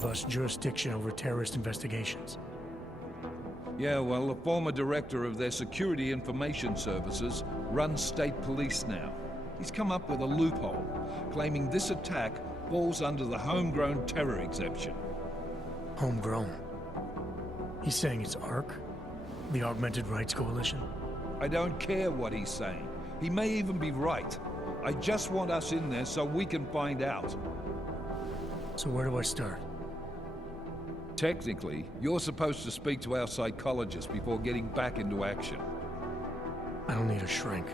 give us jurisdiction over terrorist investigations. Yeah, well, the former director of their security information services runs state police now. He's come up with a loophole, claiming this attack falls under the homegrown terror exception. Homegrown? He's saying it's ARC? The Augmented Rights Coalition? I don't care what he's saying. He may even be right. I just want us in there so we can find out. So where do I start? Technically, you're supposed to speak to our psychologist before getting back into action. I don't need a shrink.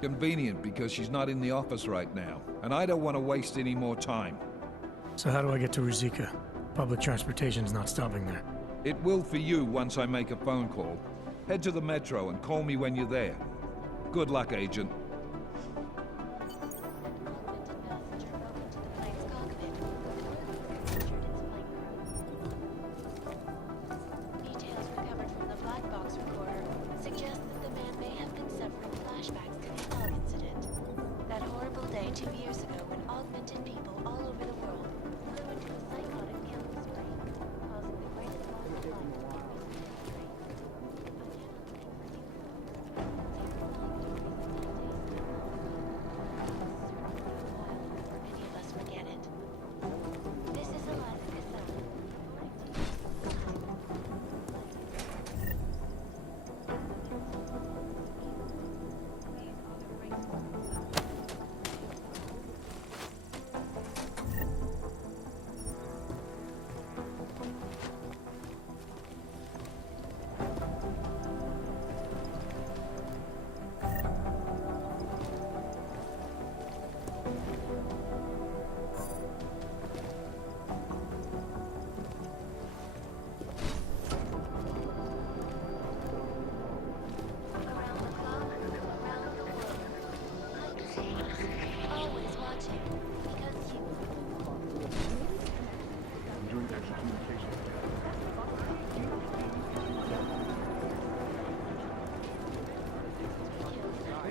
Convenient because she's not in the office right now, and I don't want to waste any more time. So how do I get to Rizika? Public transportation's not stopping there. It will for you once I make a phone call. Head to the metro and call me when you're there. Good luck, Agent.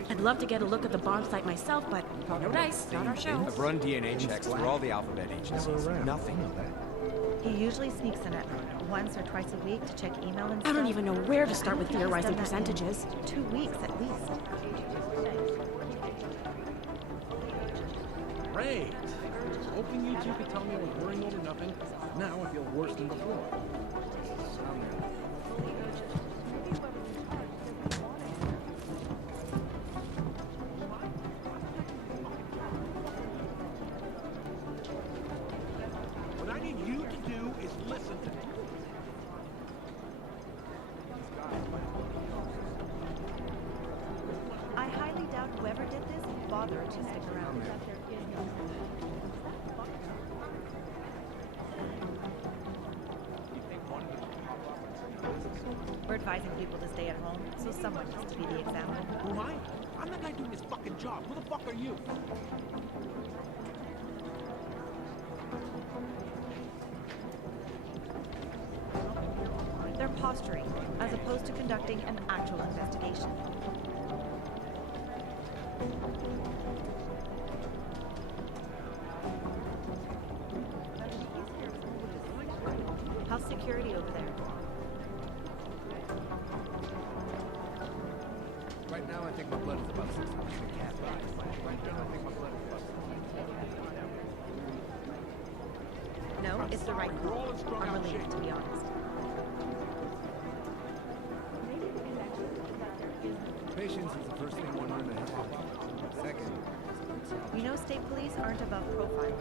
I'd love to get a look at the bomb site myself, but no dice, not our show. I've run DNA checks through all the alphabet agencies. Nothing. He usually sneaks in it once or twice a week to check email and I stuff. don't even know where to start with theorizing percentages. 2 weeks at least. Great! Hoping you two could tell me I was worrying over nothing. Now I feel worse than before. What I need you to do is listen to me. I highly doubt whoever did this bothered to stick around. We're advising people to stay at home, so someone has to be the example. Who am I? I'm the guy doing this fucking job. Who the fuck are you? They're posturing, as opposed to conducting an actual investigation. How's security over there? Right now, I think my blood is about 60% cat. Right now, I think my blood is about 60%. No, it's the right call. I'm relieved, to be honest. Patience is the first thing one learns to have. Second, You know state police aren't above profiling.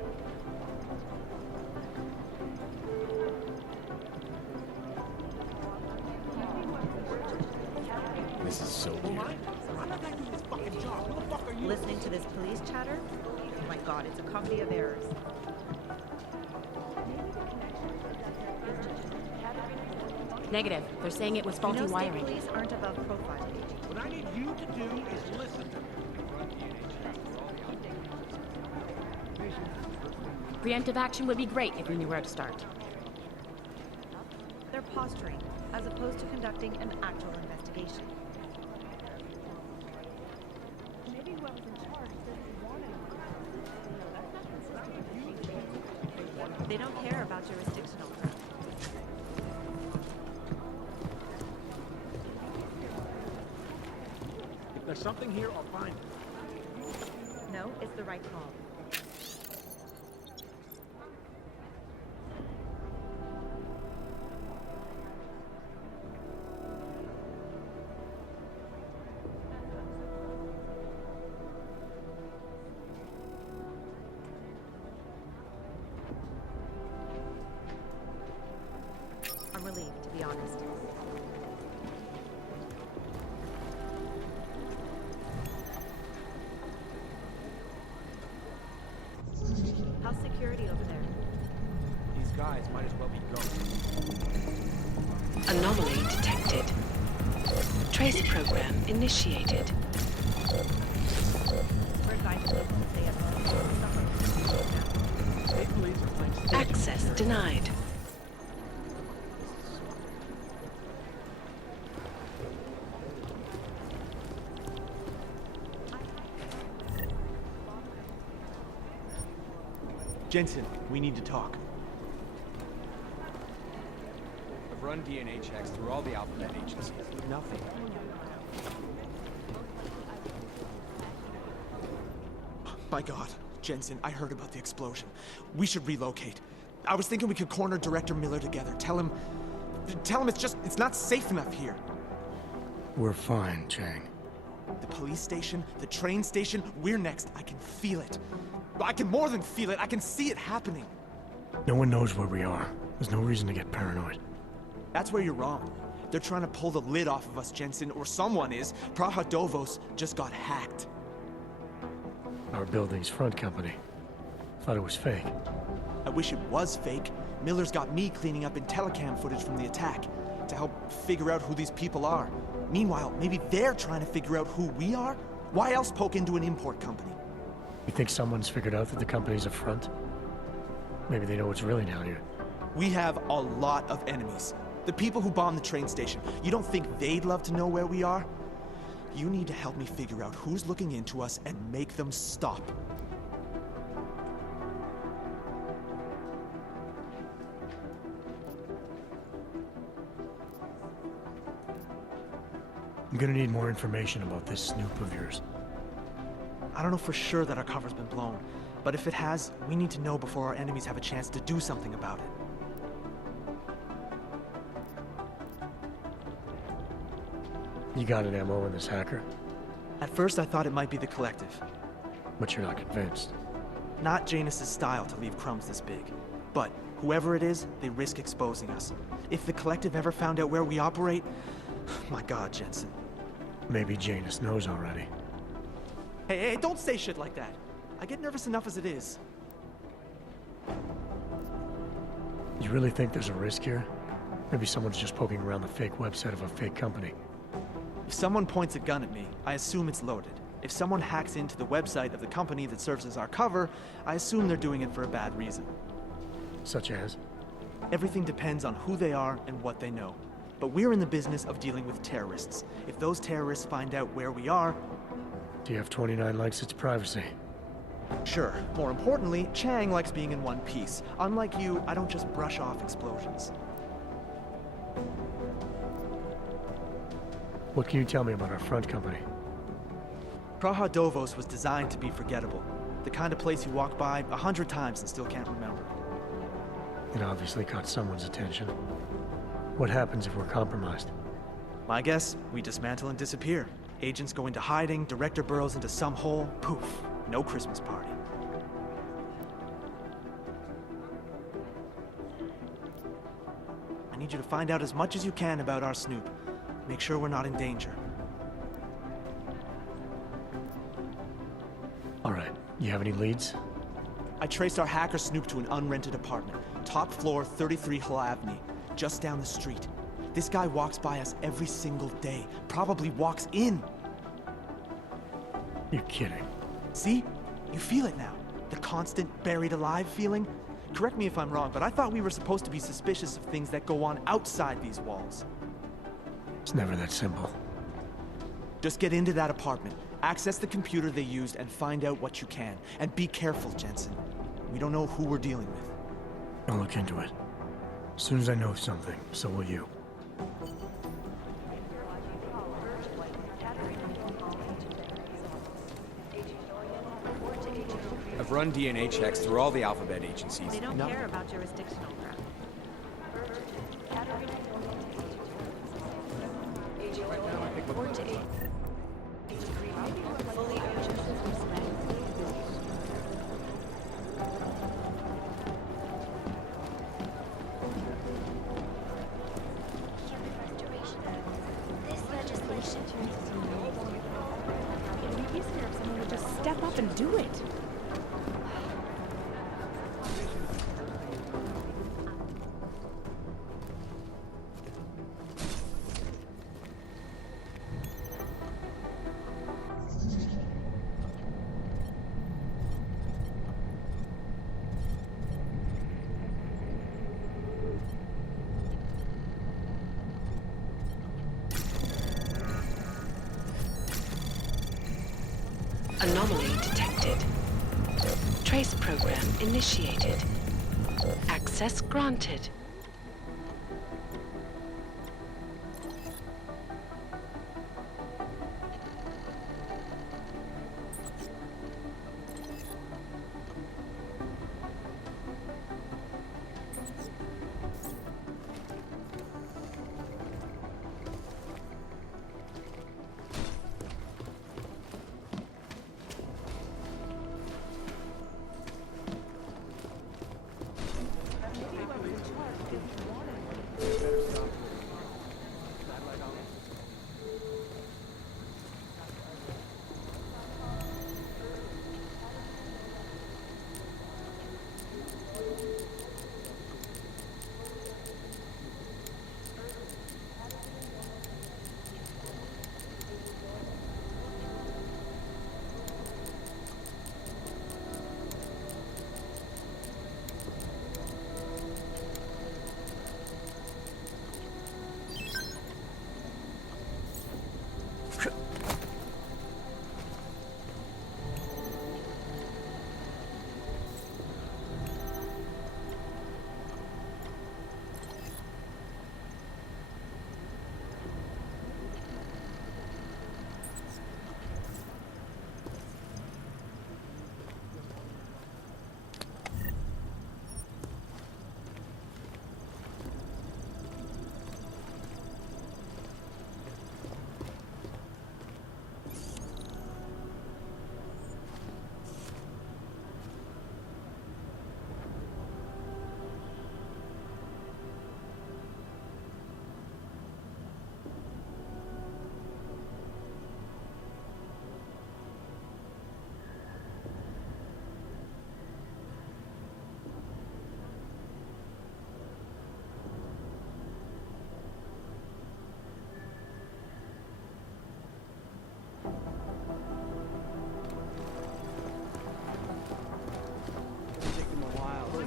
this is so Who am weird. I? I'm the guy doing this fucking job. Who the fuck are you? Listening to this police chatter? Oh my god, it's a comedy of errors. Negative. They're saying it was faulty you know wiring. state police aren't above profiling. What I need you to do is listen to me. Preemptive action would be great if we knew where to start. They're posturing, as opposed to conducting an actual investigation. Maybe whoever's in charge doesn't want to. No, that's not consistent with They don't care about jurisdictional crime. If there's something here, I'll find it. No, it's the right call. I'm relieved, to be honest. How's security over there? These guys might as well be ghosts. Anomaly detected. Trace program initiated. We're advised to stay at home. State police are playing stage Access security. denied. Jensen, we need to talk. I've run DNA checks through all the alphabet agencies. Nothing. My God, Jensen, I heard about the explosion. We should relocate. I was thinking we could corner Director Miller together. Tell him it's not safe enough here. We're fine, Chang. The police station, the train station, we're next. I can feel it. I can more than feel it. I can see it happening. No one knows where we are. There's no reason to get paranoid. That's where you're wrong. They're trying to pull the lid off of us, Jensen, or someone is. Praha Dovos just got hacked. Our building's front company. Thought it was fake. I wish it was fake. Miller's got me cleaning up IntelliCam footage from the attack to help figure out who these people are. Meanwhile, maybe they're trying to figure out who we are? Why else poke into an import company? You think someone's figured out that the company's a front? Maybe they know what's really down here. We have a lot of enemies. The people who bombed the train station. You don't think they'd love to know where we are? You need to help me figure out who's looking into us and make them stop. I'm gonna need more information about this snoop of yours. I don't know for sure that our cover's been blown, but if it has, we need to know before our enemies have a chance to do something about it. You got an MO in this hacker, At first I thought it might be the Collective. but you're not convinced. Not Janus's style to leave crumbs this big. But whoever it is, they risk exposing us. If the Collective ever found out where we operate... My God, Jensen. Maybe Janus knows already. Hey, don't say shit like that. I get nervous enough as it is. You really think there's a risk here? Maybe someone's just poking around the fake website of a fake company. If someone points a gun at me, I assume it's loaded. If someone hacks into the website of the company that serves as our cover, I assume they're doing it for a bad reason. Such as? Everything depends on who they are and what they know. But we're in the business of dealing with terrorists. If those terrorists find out where we are, TF-29 likes its privacy. sure. More importantly, Chang likes being in one piece. Unlike you, I don't just brush off explosions. What can you tell me about our front company? Praha Dovos was designed to be forgettable. The kind of place you walk by 100 times and still can't remember. It obviously caught someone's attention. What happens if we're compromised? My guess, we dismantle and disappear. Agents go into hiding, Director burrows into some hole, poof, no Christmas party. I need you to find out as much as you can about our Snoop. Make sure we're not in danger. All right, you have any leads? I traced our hacker Snoop to an unrented apartment, top floor, 33 Hlavny, just down the street. This guy walks by us every single day, probably walks in. You're kidding. See? You feel it now. The constant buried alive feeling. Correct me if I'm wrong, but I thought we were supposed to be suspicious of things that go on outside these walls. It's never that simple. Just get into that apartment, access the computer they used, and find out what you can. And be careful, Jensen. We don't know who we're dealing with. I'll look into it. As soon as I know something, so will you. I've run DNA checks through all the alphabet agencies. They don't care about jurisdictional crap. This legislation. It would be easier if someone would just step up and do it. Anomaly detected. Trace program initiated. Access granted.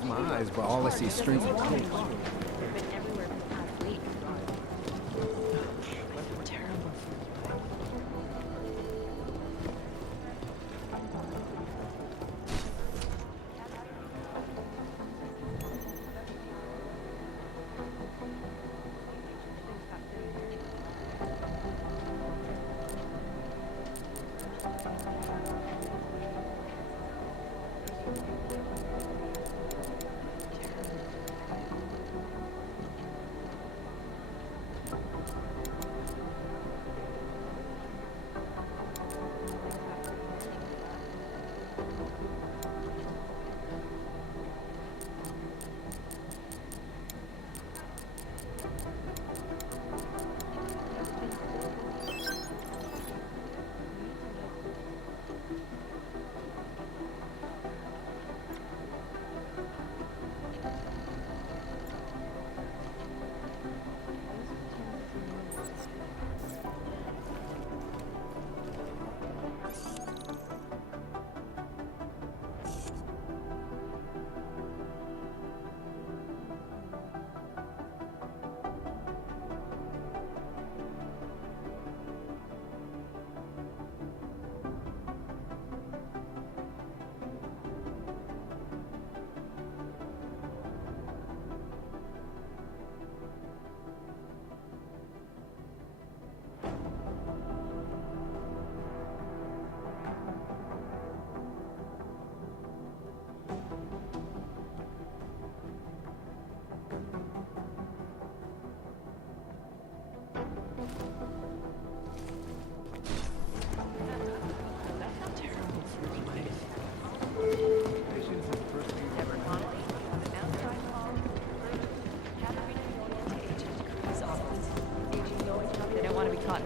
My eyes, but all I see is strings of coke. They've been everywhere for the past week. Terrible.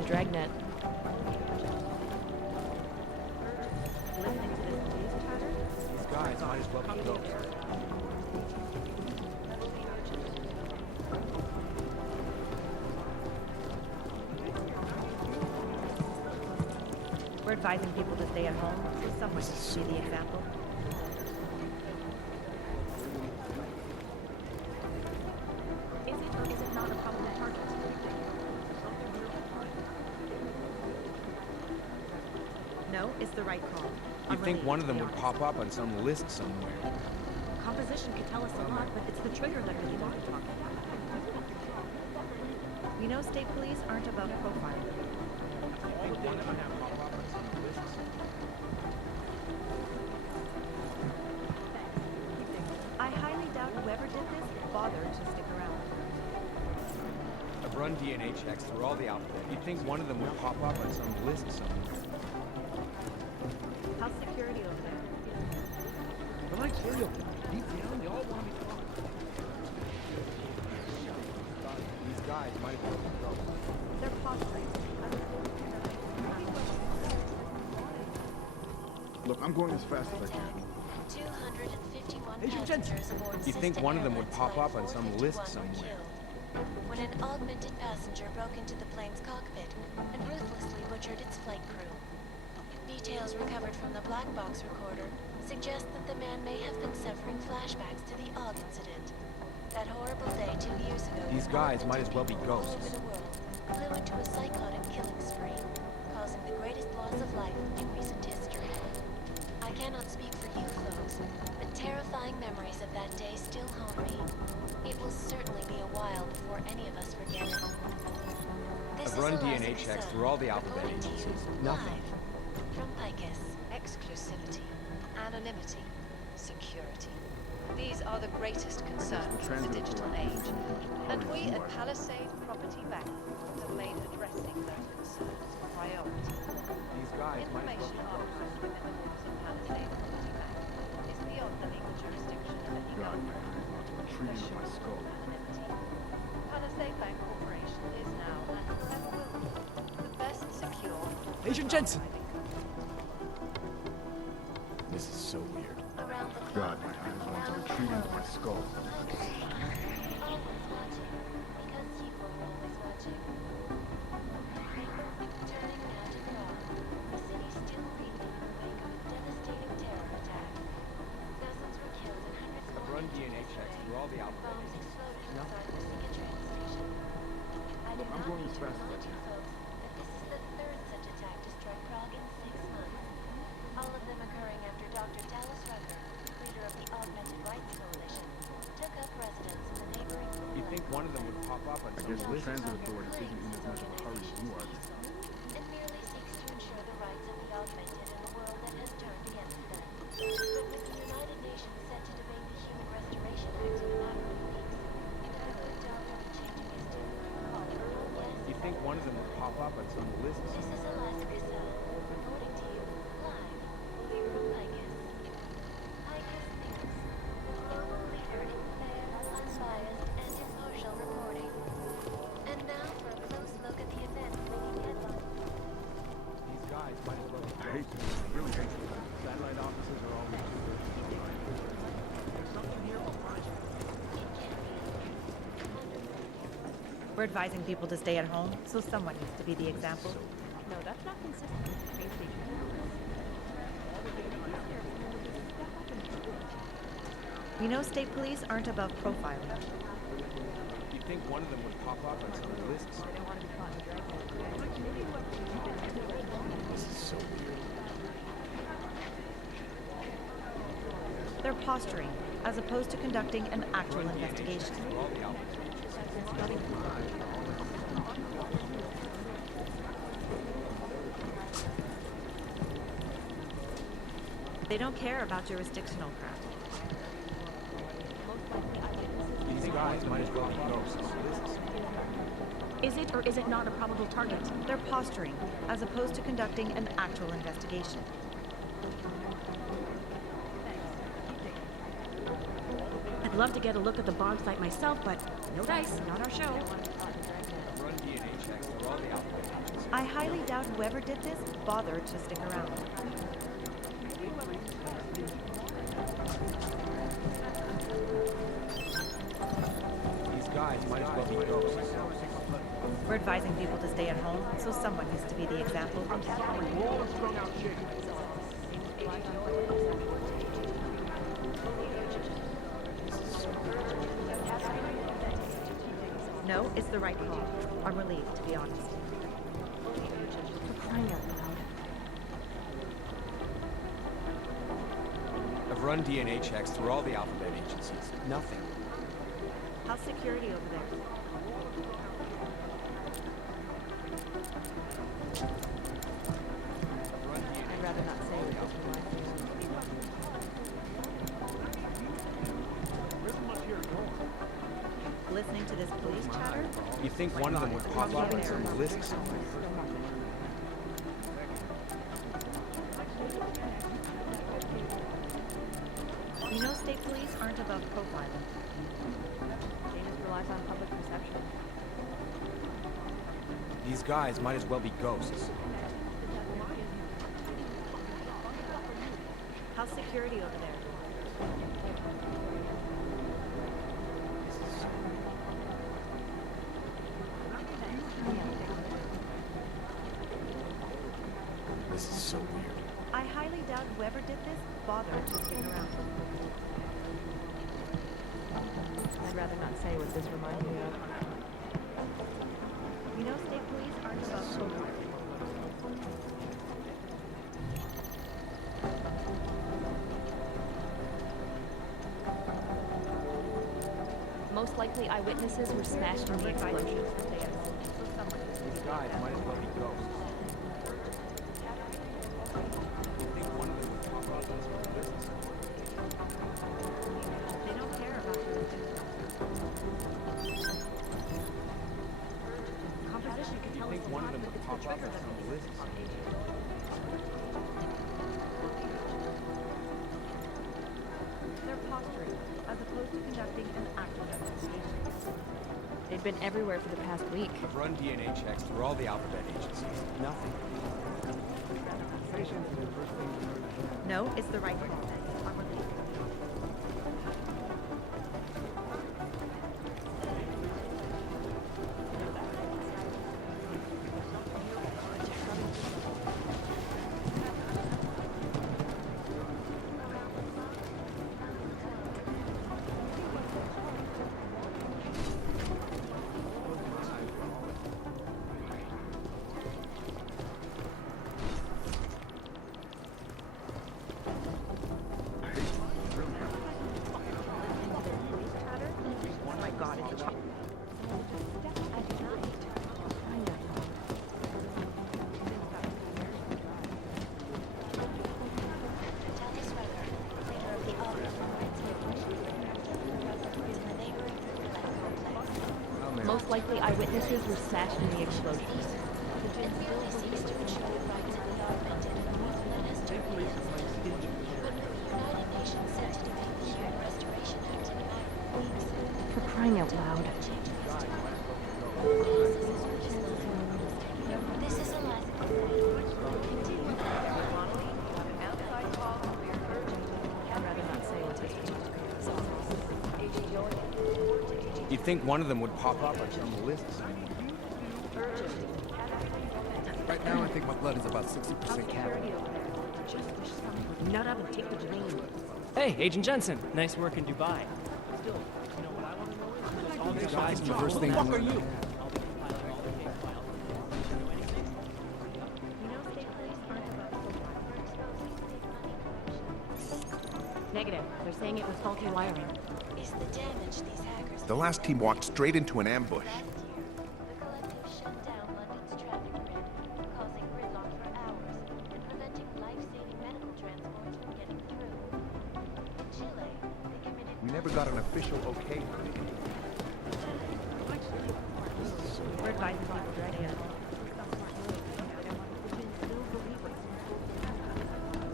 the dragnet. Listening to this police chatter? These guys might as well be ghosts. We're advising people to stay at home, so someone needs to be the example. Is it or is it not a probable target? No, it's the right call. You'd think one of them would pop up on some list somewhere. Composition could tell us a lot, but it's the trigger that really want to talk about. We know state police aren't above profiling. I highly doubt whoever did this bothered to stick around. I've run DNA checks through all the alphabet. You'd think one of them would pop up on some list somewhere. How's security over there? They're like serial killers. Deep down, they all want to be talked. These guys might as well be ghosts. They're posturing. Look, I'm going as fast as I can. 251 Agent Jensen. passengers aboard You'd think Sister one of them would Airlines pop up on Flight some 451 list were somewhere. killed when an augmented passenger broke into the plane's cockpit and ruthlessly butchered its flight crew. Details recovered from the black box recorder suggest that the man may have been suffering flashbacks to the AUG incident. That horrible day 2 years ago. These guys might as well be people all ghosts. over the world flew into a psychotic killing spree, causing the greatest loss of life in recent history. I cannot speak for you folks, but terrifying memories of that day still haunt me. It will certainly be a while before any of us forget it. This I've run is Eliza DNA checks Cassell, through all the alphabet reporting to you agencies. Nothing. live from Picus. Exclusivity, anonymity, security. These are the greatest concerns of the digital age, and we at Palisade Property Bank have made addressing those concerns a priority. These guys might as well Information be ghosts. archived within the walls of Palisade Property Bank is beyond the legal jurisdiction of any God, government. man, treating my skull. Anonymity. Palisade Bank Corporation is now and forever will be the best secure. Agent Jensen. This is so weird. Around the God, clock, my eyes want to around the retreat into world. my skull. Always watching, because you were always watching. Turning now to Prague, the city still reeling in the wake of a devastating terror attack. Dozens were killed and hundreds more I've run injured DNA checks through all the alphabet bombs agencies. exploded inside the Sika train station. I do Look, I'm not going need as to fast as I remind you can. folks that this is the third such attack to strike Prague in 6 months. All of them occurring after Dr. Dallas Rucker, leader of the Augmented Rights Coalition, took up residence in the neighboring You'd think one of them would pop up on I some guess the list. transit authority isn't in as much of a hurry as you are. and merely seeks to ensure the rights of the augmented in a world that has turned against them. But with the United Nations set to debate the Human Restoration Act in a matter of weeks, it could already changing his tune. Yes, You'd think one of them would pop up on some list this somewhere. is Eliza Cassell, reporting to you live from Picus. Picus News, the global leader in fair, unbiased, and impartial reporting. And now for a close look at the events making headlines. These guys might as well be I hate this. I really hate this. Satellite offices are always too good to keep an eye on. There's something here I'll find you. It can be. We're advising people to stay at home, so someone needs to be the example. No, that's not consistent with the train station. We know state police aren't above profiling. You'd think one of them would pop up on some list somewhere. This is so weird. They're posturing, as opposed to conducting an actual investigation. Through all the alphabet agencies. They don't care about jurisdictional crap. These guys might as well be ghosts. Is it or is it not a probable target? They're posturing, as opposed to conducting an actual investigation. I'd love to get a look at the bomb site myself, but no dice, not our show. Run DNA checks through all the alphabet agencies. I highly doubt whoever did this bothered to stick around. These guys might as well be ghosts. We're advising people to stay at home, so someone needs to be the example. No, it's the right call. I'm relieved, to be honest. For crying out loud. I've run DNA checks through all the alphabet agencies. Nothing. How's security over there? I'd rather not say what this reminds me of. Listening to this police chatter? You think one of them would pop up on some list somewhere? You know state police aren't above profiling. James relies on public perception. These guys might as well be ghosts. How's security over there? This is so weird. I highly doubt whoever did this bothered to stick around. I'd rather not say what this reminds me of. You know state police aren't above profiling. Most likely eyewitnesses were smashed in the explosion. These guys might as well be ghosts. You think one of them would pop up on some list somewhere? They don't care about your composition can tell You us think a one of lot, them but would it's pop the up trigger on that some list they're posturing, as opposed to conducting an active investigation. They've been everywhere for the past week. I've run DNA checks through all the alphabet agencies. Nothing. No, it's the right call. I'm relieved. Most likely eyewitnesses were smashed in the explosion. It merely seeks to ensure the rights of the augmented and more that has terminated. When will the United Nations set to debate the Human Restoration Act in a matter of weeks? For crying out loud. This is a lesson. I'd rather not say what this reminds me of. You'd think one of them would pop up on some list somewhere. Right now, I think my blood is about 60% capital. Nut up and take the blame. Hey, Agent Jensen. Nice work in Dubai. These guys are the first thing I'm going to do. Negative. They're saying it was faulty wiring. Is the damage these hackers The last team walked straight into an ambush. The collective shut down London's traffic grid, causing gridlock for hours and preventing life-saving medical transports from getting through. In Chile, they committed... We never got an official okay for it. We're advising people to stay at home.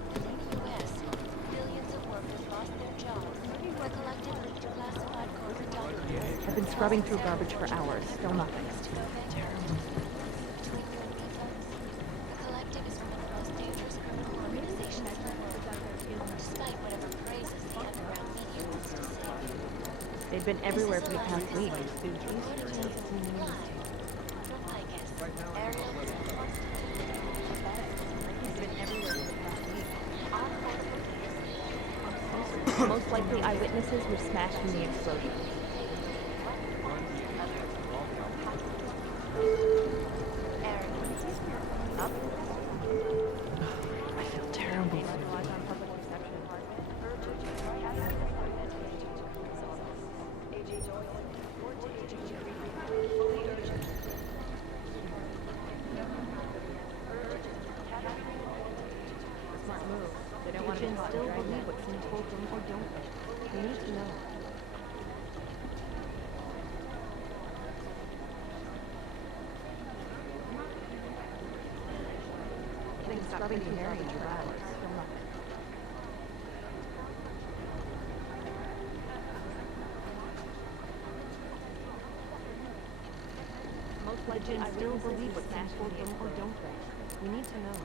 In the U.S., billions of workers lost their jobs. The collective leaked classified corporate documents. I've been scrubbing through garbage for hours. Still nothing. To prevent terror. Between your refund been everywhere for the past week. Most likely eyewitnesses were smashed in the explosion. I feel terrible. Smart move. They don't want to still believe what's being told them, or don't they? We need to know. Things got pretty hairy in your hours. Most likely I still believe what's being told them, or don't they? We need to know.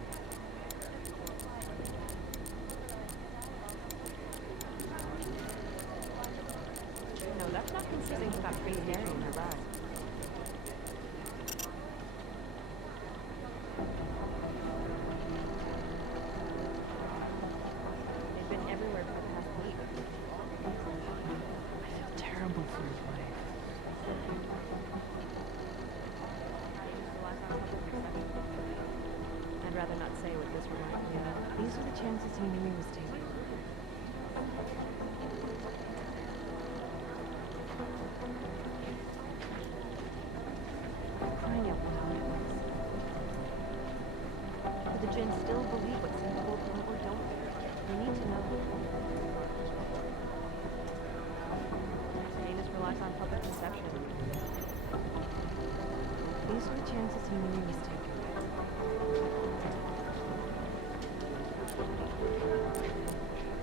No, that's not consistent. Things got pretty hairy in your eyes. They've been everywhere for the past week. I feel terrible for his wife. I'd rather not say what this reminds me of. These are the chances he knew he was taking. Crying out loud. Do the Jinn still believe what's being told them, or don't they? We need to know. Venus relies on public perception. These are the chances he knew he was taking.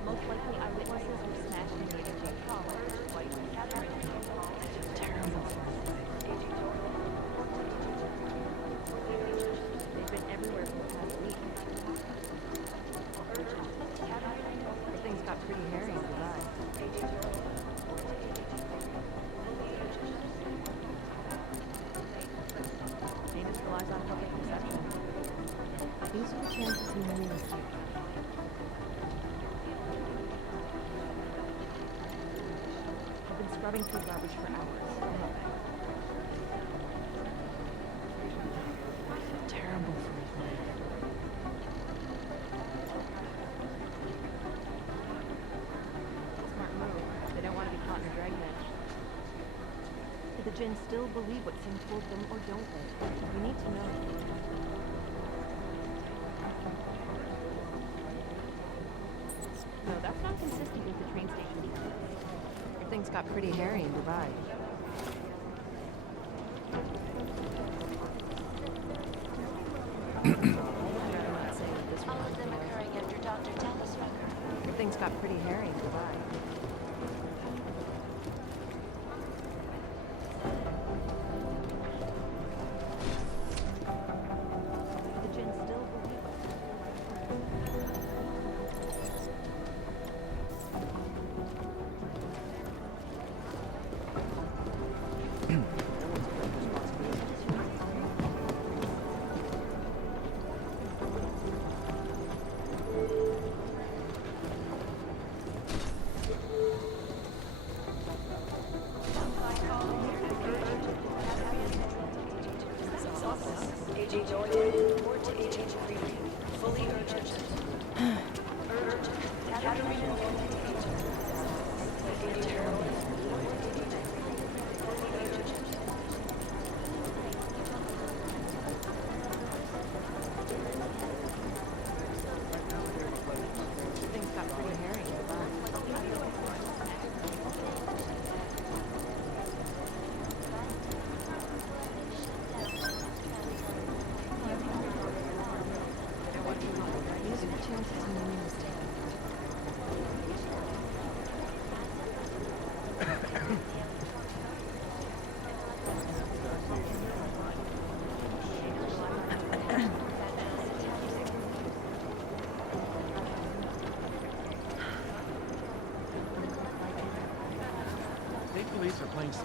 Most likely eyewitnesses were smashed in the interview. Terrible for his wife. They've been everywhere for the past week. Things got pretty hairy in Dubai. Venus relies on public perception. These are the chances he knew he was taking. I've been scrubbing through garbage for hours. I feel terrible for his wife. Smart move. They don't want to be caught in a dragnet. Do the Jinn still believe what's being told them, or don't they? We need to know. No, that's not consistent with the train station. Things got pretty hairy in Dubai. All of them occurring after Dr. Telesrucker. Things got pretty hairy in Dubai. The Jinn still believe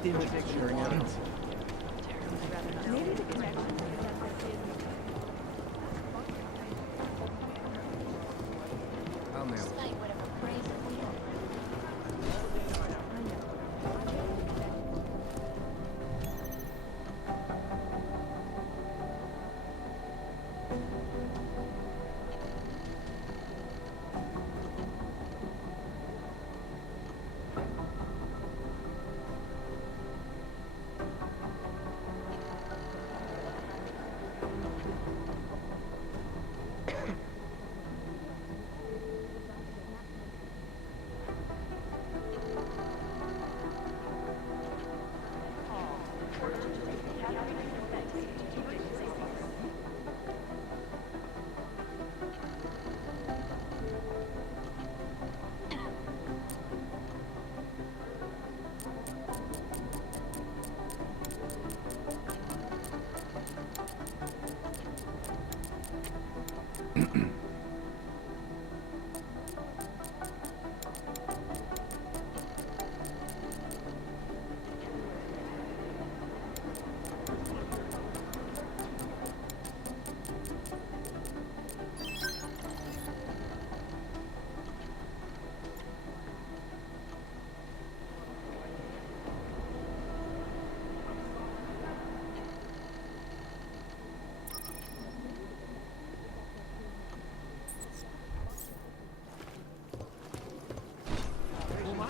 being stingy sharing evidence. Maybe the connection is that there is I'll nail it. Despite whatever praise it will.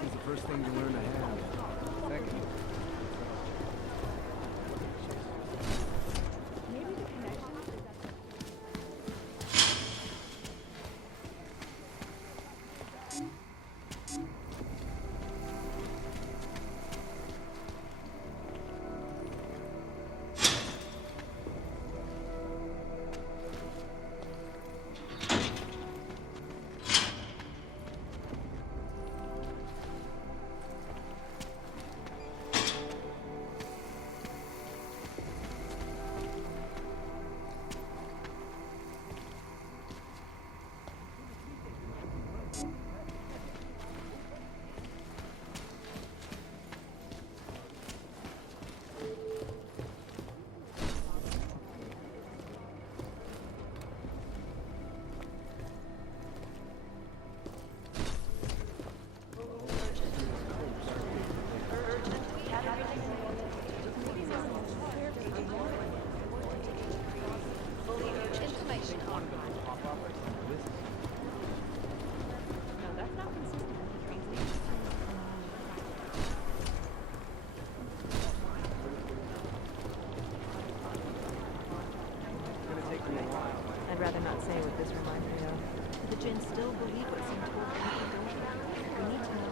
It's the first thing you learn to have. Second. maybe the connection is that I'd rather not say what this reminds me of. Do the Jinn still believe what's being told them or don't they? We need to know.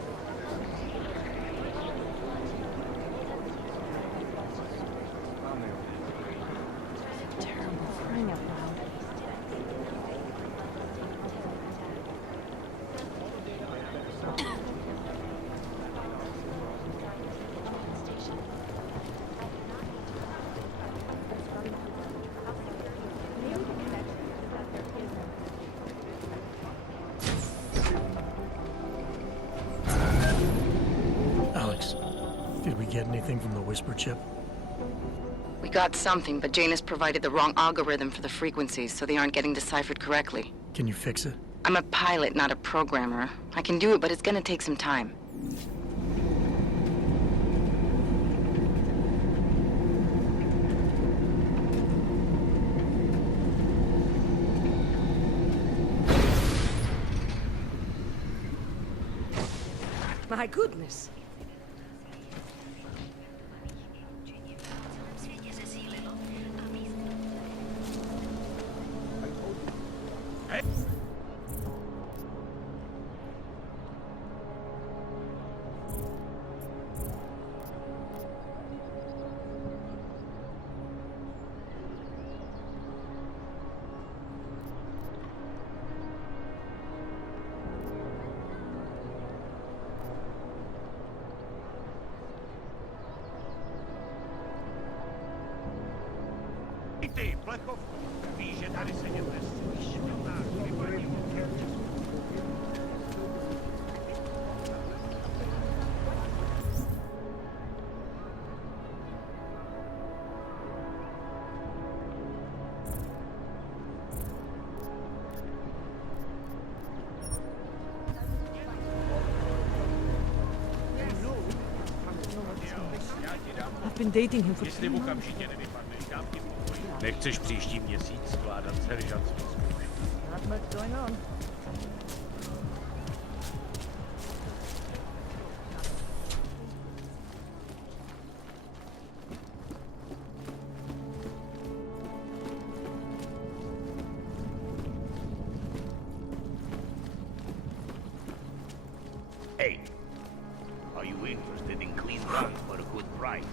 I'll nail it. Terrible for Crying out loud. Maybe the connection is that there is no. Alex, did we get anything from the Whisper chip? We got something, but Janus provided the wrong algorithm for the frequencies, so they aren't getting deciphered correctly. Can you fix it? I'm a pilot, not a programmer. I can do it, but it's gonna take some time. My goodness. I've been dating him for 2 months. okamžitě nevypadneš, dám ti pokoj. Nechceš příští měsíc skládat seržantský zkoušku. Not much going on. Hey, are you interested in clean guns for a good price?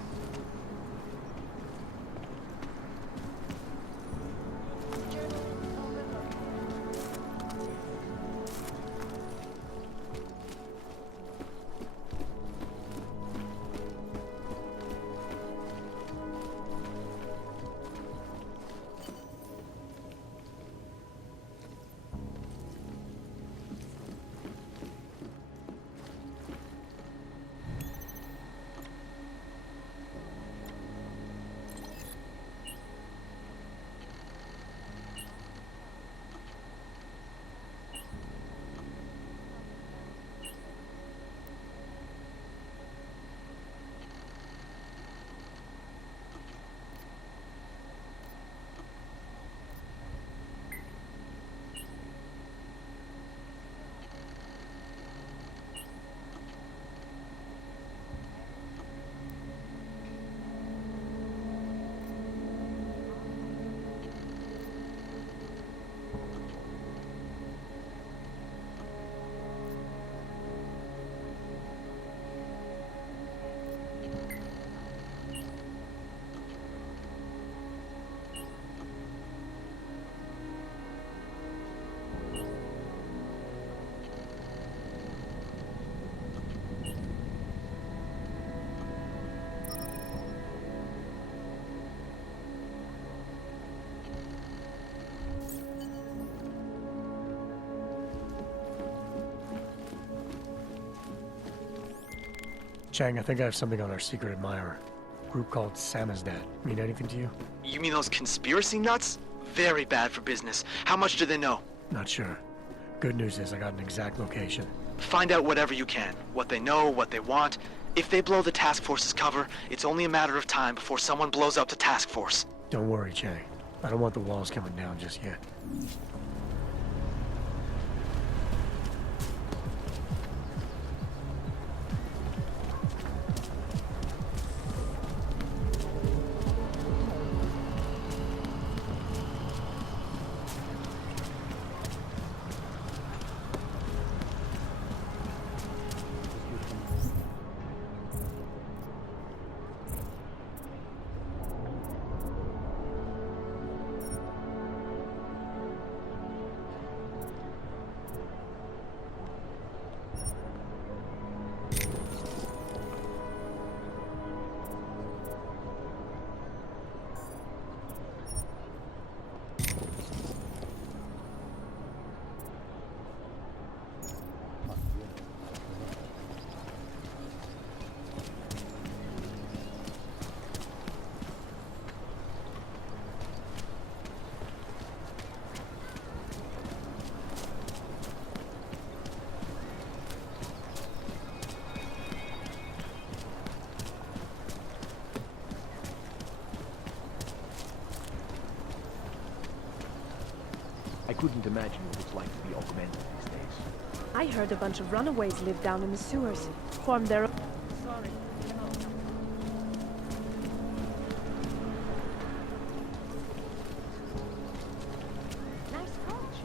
Chang, I think I have something on our secret admirer. A group called Samizdat. Mean anything to you? You mean those conspiracy nuts? Very bad for business. How much do they know? Not sure. Good news is I got an exact location. Find out whatever you can. What they know, what they want. If they blow the task force's cover, it's only a matter of time before someone blows up the task force. Don't worry, Chang. I don't want the walls coming down just yet. I couldn't imagine what it's like to be augmented these days. I heard a bunch of runaways live down in the sewers. Formed their own... Sorry. Nice coach.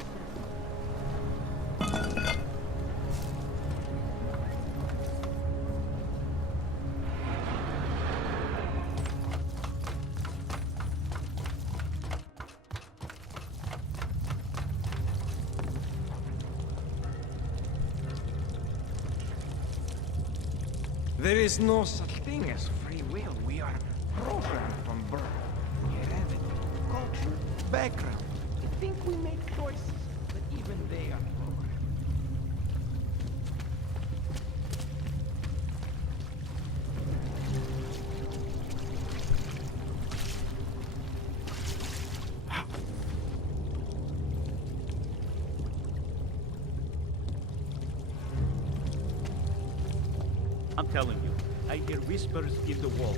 There is no such thing as free will. We are programmed from birth. Heredity, culture, background. We think we make choices, but even they are programmed. I'm telling you, I hear whispers in the wall.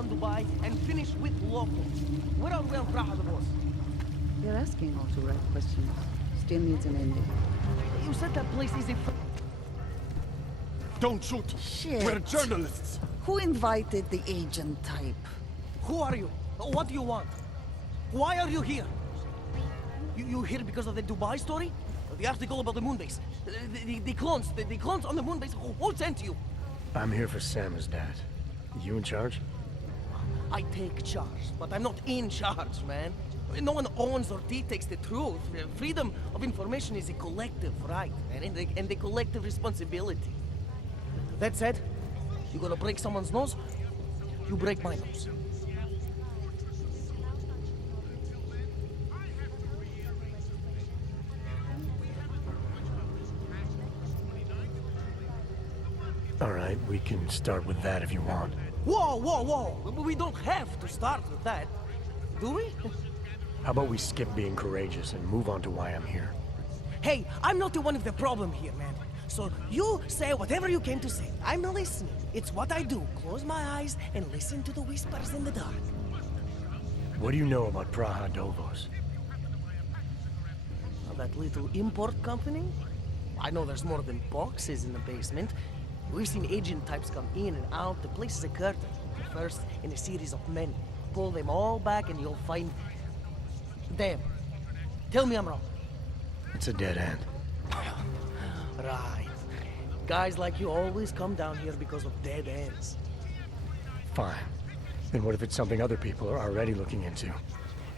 Dubai and finish with locals. Where are we on Praha, the boss? You're asking all the right questions. Still needs an ending. You said that place is a... Don't shoot! Shit. We're journalists! Who invited the agent type? Who are you? What do you want? Why are you here? You here because of the Dubai story? The article about the moon base? The clones on the moon base? Who sent you? I'm here for Sam's dad. You in charge? I take charge, but I'm not in charge, man. No one owns or dictates the truth. Freedom of information is a collective right, man, and a collective responsibility. That said, you gonna break someone's nose, you break my nose. All right, we can start with that if you want. Whoa, whoa, whoa! We don't have to start with that, do we? How about we skip being courageous and move on to why I'm here? Hey, I'm not the one with the problem here, man. So you say whatever you came to say. I'm listening. It's what I do. Close my eyes and listen to the whispers in the dark. What do you know about Praha Dovos? That little import company? I know there's more than boxes in the basement. We've seen agent types come in and out. The place is a curtain. The first in a series of many. Pull them all back and you'll find... them. Tell me I'm wrong. It's a dead end. Right. Guys like you always come down here because of dead ends. Fine. Then what if it's something other people are already looking into?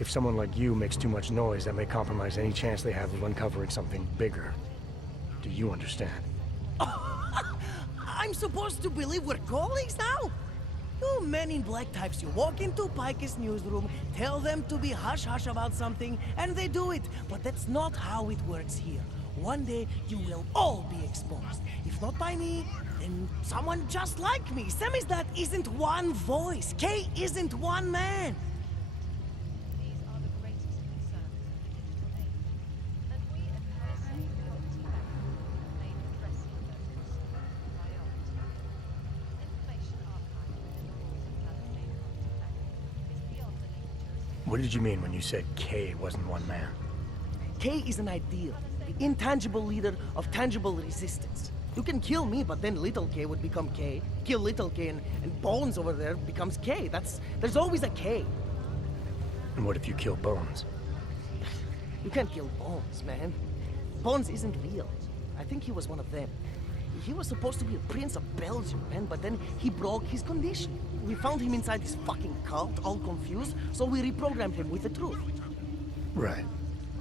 If someone like you makes too much noise, that may compromise any chance they have of uncovering something bigger. Do you understand? I'm supposed to believe we're colleagues now? You men in black types, you walk into Pike's newsroom, tell them to be hush-hush about something, and they do it. But that's not how it works here. One day, you will all be exposed. If not by me, then someone just like me. Samizdat isn't one voice. K isn't one man. These are the greatest concerns of the digital age. And we at Palisade Property Management have made addressing those concerns a priority. Information archived within the walls of Palisade Property Management is beyond the legal jurisdiction. What did you mean when you said K wasn't one man? K is an ideal, the intangible leader of tangible resistance. You can kill me, but then little K would become K. Kill little K and Bones over there becomes K. There's always a K. And what if you kill Bones? You can't kill Bones, man. Bones isn't real. I think he was one of them. He was supposed to be a prince of Belgium, man, but then he broke his condition. We found him inside this fucking cult, all confused, so we reprogrammed him with the truth. Right.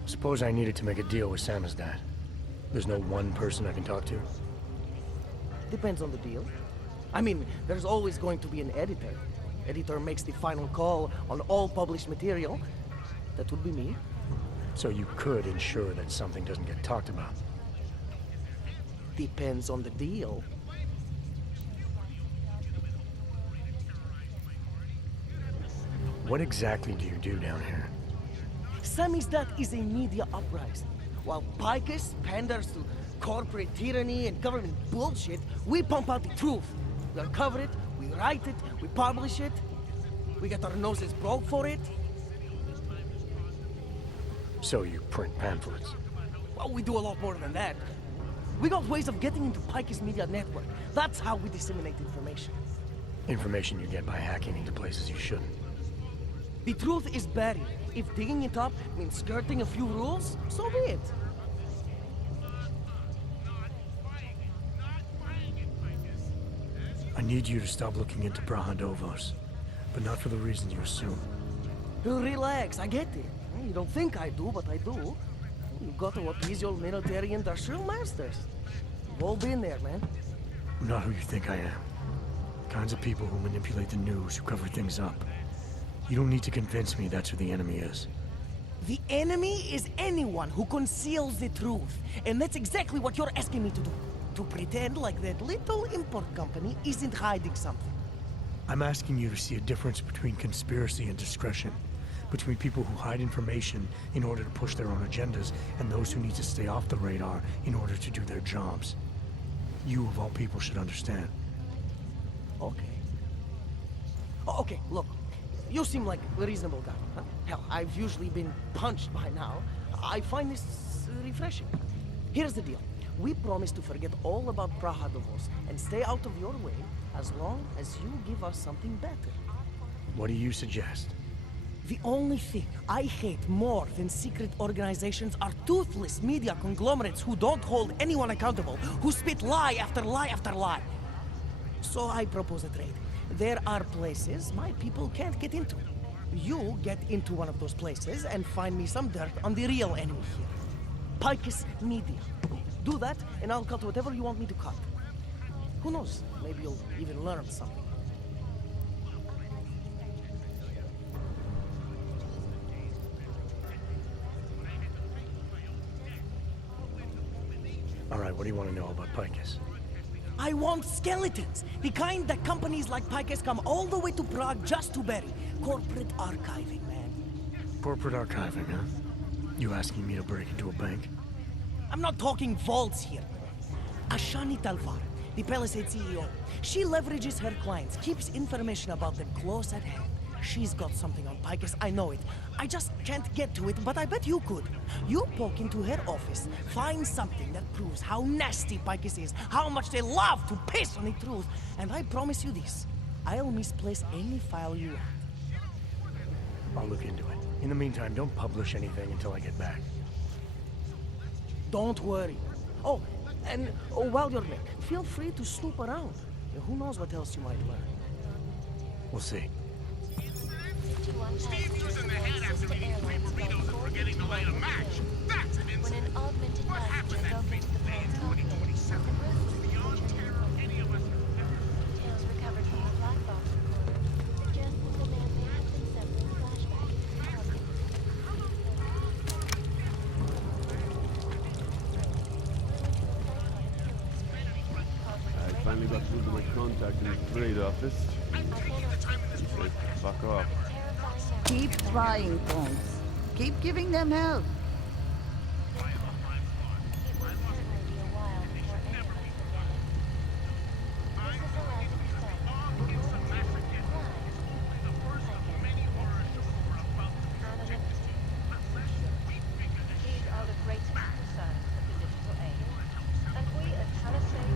Suppose I needed to make a deal with Samizdat. There's no one person I can talk to? Depends on the deal. I mean, there's always going to be an editor. Editor makes the final call on all published material. That would be me. So you could ensure that something doesn't get talked about? Depends on the deal. What exactly do you do down here? Samizdat is a media uprising. While Picus panders to corporate tyranny and government bullshit, we pump out the truth. We uncover it, we write it, we publish it. We get our noses broke for it. So you print pamphlets? Well, we do a lot more than that. We got ways of getting into Picus media network. That's how we disseminate information. Information you get by hacking into places you shouldn't. The truth is buried. If digging it up means skirting a few rules, so be it. I need you to stop looking into Brahadovos, but not for the reason you assume. Relax, I get it. You don't think I do, but I do. You got to appease your military industrial masters. We've all been there, man. I'm not who you think I am. The kinds of people who manipulate the news, who cover things up. You don't need to convince me that's who the enemy is. The enemy is anyone who conceals the truth. And that's exactly what you're asking me to do. To pretend like that little import company isn't hiding something. I'm asking you to see a difference between conspiracy and discretion. Between people who hide information in order to push their own agendas and those who need to stay off the radar in order to do their jobs. You, of all people, should understand. Okay. Okay, look. You seem like a reasonable guy. Huh? Hell, I've usually been punched by now. I find this refreshing. Here's the deal. We promise to forget all about Prahadovos and stay out of your way as long as you give us something better. What do you suggest? The only thing I hate more than secret organizations are toothless media conglomerates who don't hold anyone accountable, who spit lie after lie after lie. So I propose a trade. There are places my people can't get into. You get into one of those places and find me some dirt on the real enemy here. Picus Media. Do that, and I'll cut whatever you want me to cut. Who knows? Maybe you'll even learn something. All right, what do you want to know about Picus? I want skeletons! The kind that companies like Picus come all the way to Prague just to bury. Corporate archiving, man. Corporate archiving, huh? You asking me to break into a bank? I'm not talking vaults here. Ashani Talvar, the Palisade CEO, she leverages her clients, keeps information about them close at hand. She's got something on Picus, I know it. I just can't get to it, but I bet you could. You poke into her office, find something that proves how nasty Picus is, how much they love to piss on the truth, and I promise you this, I'll misplace any file you want. I'll look into it. In the meantime, don't publish anything until I get back. Don't worry. Oh, and while you're there, feel free to snoop around. Who knows what else you might learn. We'll see. Steve was in the head after eating 3 burritos and forgetting to light a match. That's an incident. When an augmented what happened that fateful day in 2027 was beyond terror any of us have ever heard. Details recovered from the black box recorder suggest that the man may have been sending flashbacks to the target. I finally got through to my contact in the trade office. He said, fuck off. Keep trying, Bones. Keep giving them help. These are the greatest concerns of the digital age, and we at Palisade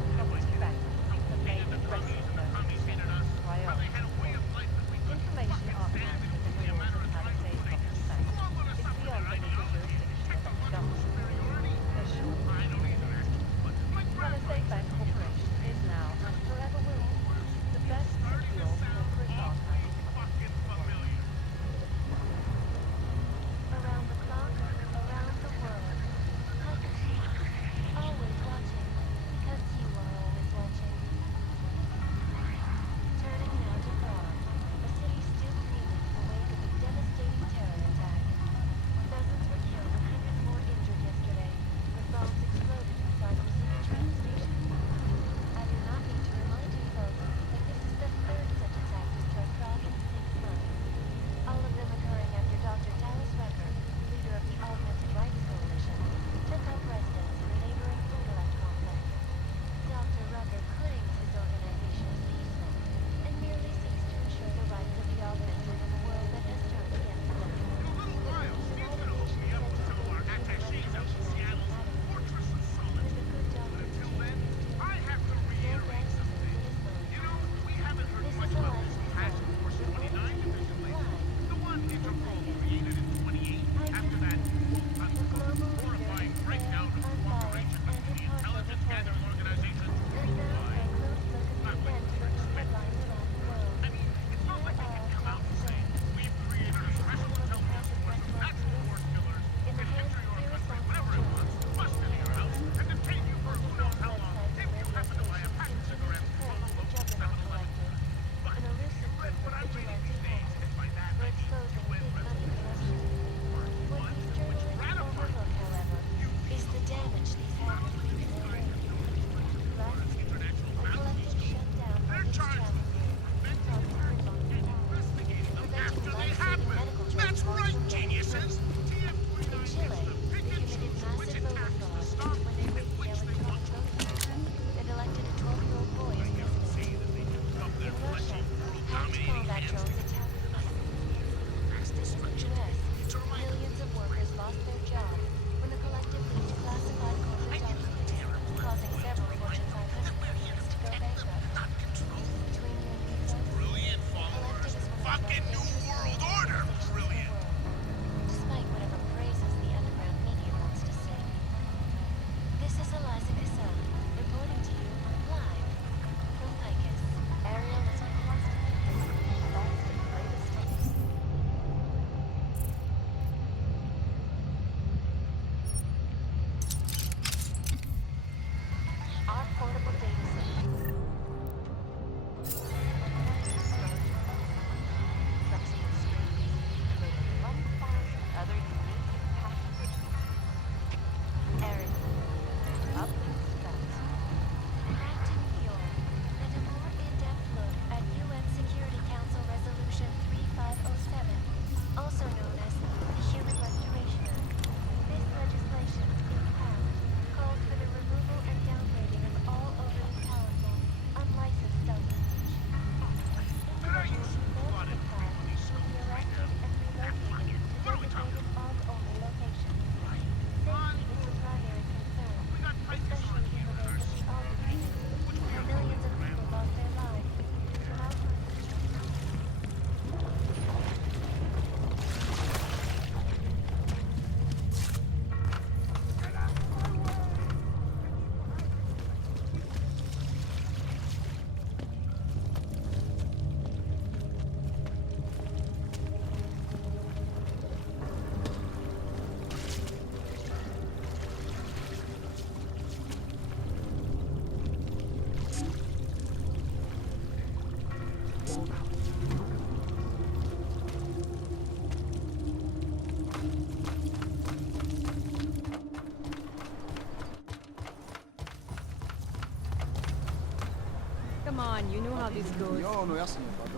Come on, you know how this goes.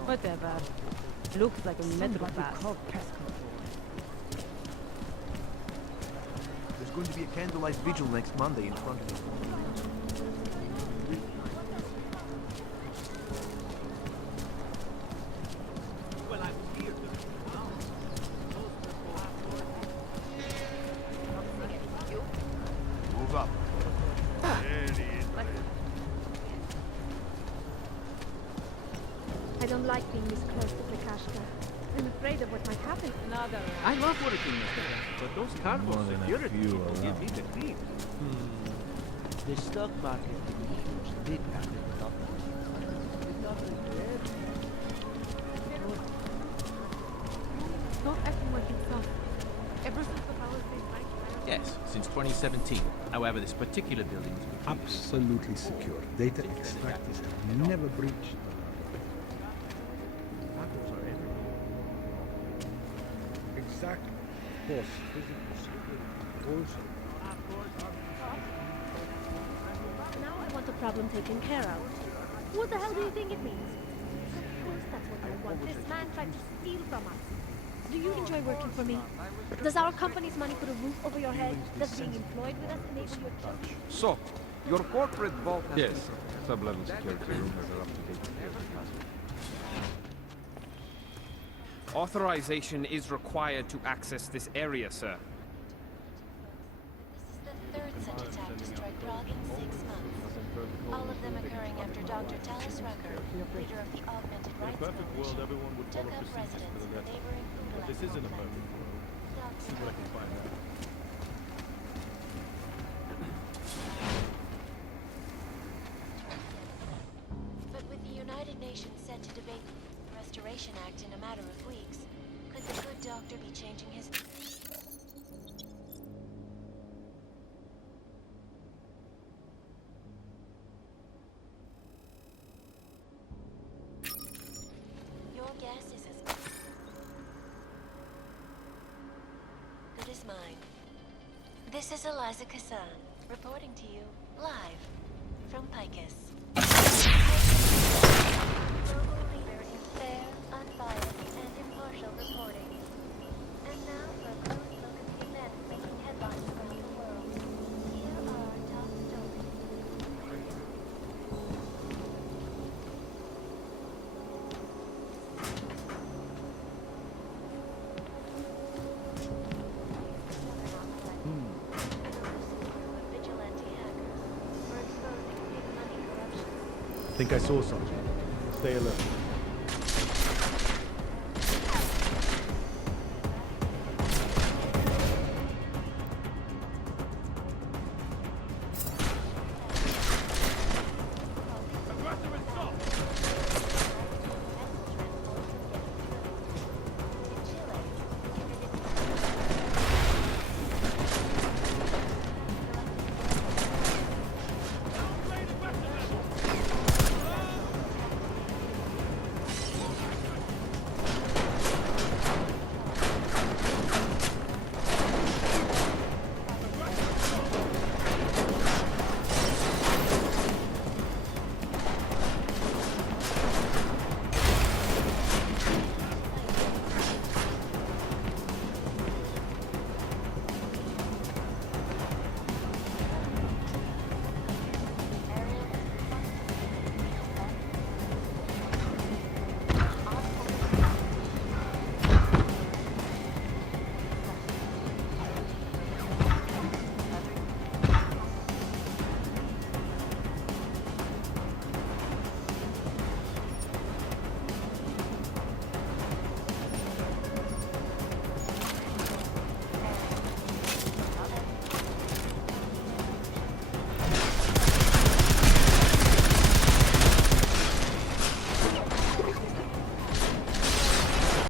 Whatever. Looks like a metropath. There's going to be a candlelight vigil next Monday in front of you. Move up. I don't like being this close to Prakashka. I'm afraid of what might happen. Another. I love working with her, but those cargo security people give me the creeps. The stock market in huge did happen without Stop acting like yourself. Ever since the Palisades bank. Yes, since 2017. However, this particular building is Absolutely secure. Data extracted have never breached. Exactly. Of course, physical security also. Now I want the problem taken care of. What the hell do you think it means? Of course that's what I want. This man tried to steal from us. Do you enjoy working for me? Does our company's money put a roof over your head? Does being employed with us enable your children? So, your corporate vault has Yes, sub-level security rumors are up to date. Authorization is required to access this area, sir. This is the third such attack to strike Prague in 6 months. All of them occurring after Dr. Talis Rucker, leader of the Augmented Rights Movement, took up residence in the neighboring Bucharest This isn't a perfect world. See what I can find out. But with the United Nations set to debate the Restoration Act in a matter of weeks, could the good doctor be changing his... Your guess is as good as mine. This is Eliza Kassan, reporting to you, live, from Picus. Global leader in fair, unbiased, and impartial reporting. And now for a close look at the events making headlines around the world. Here are our top stories. I think I saw something. Stay alert.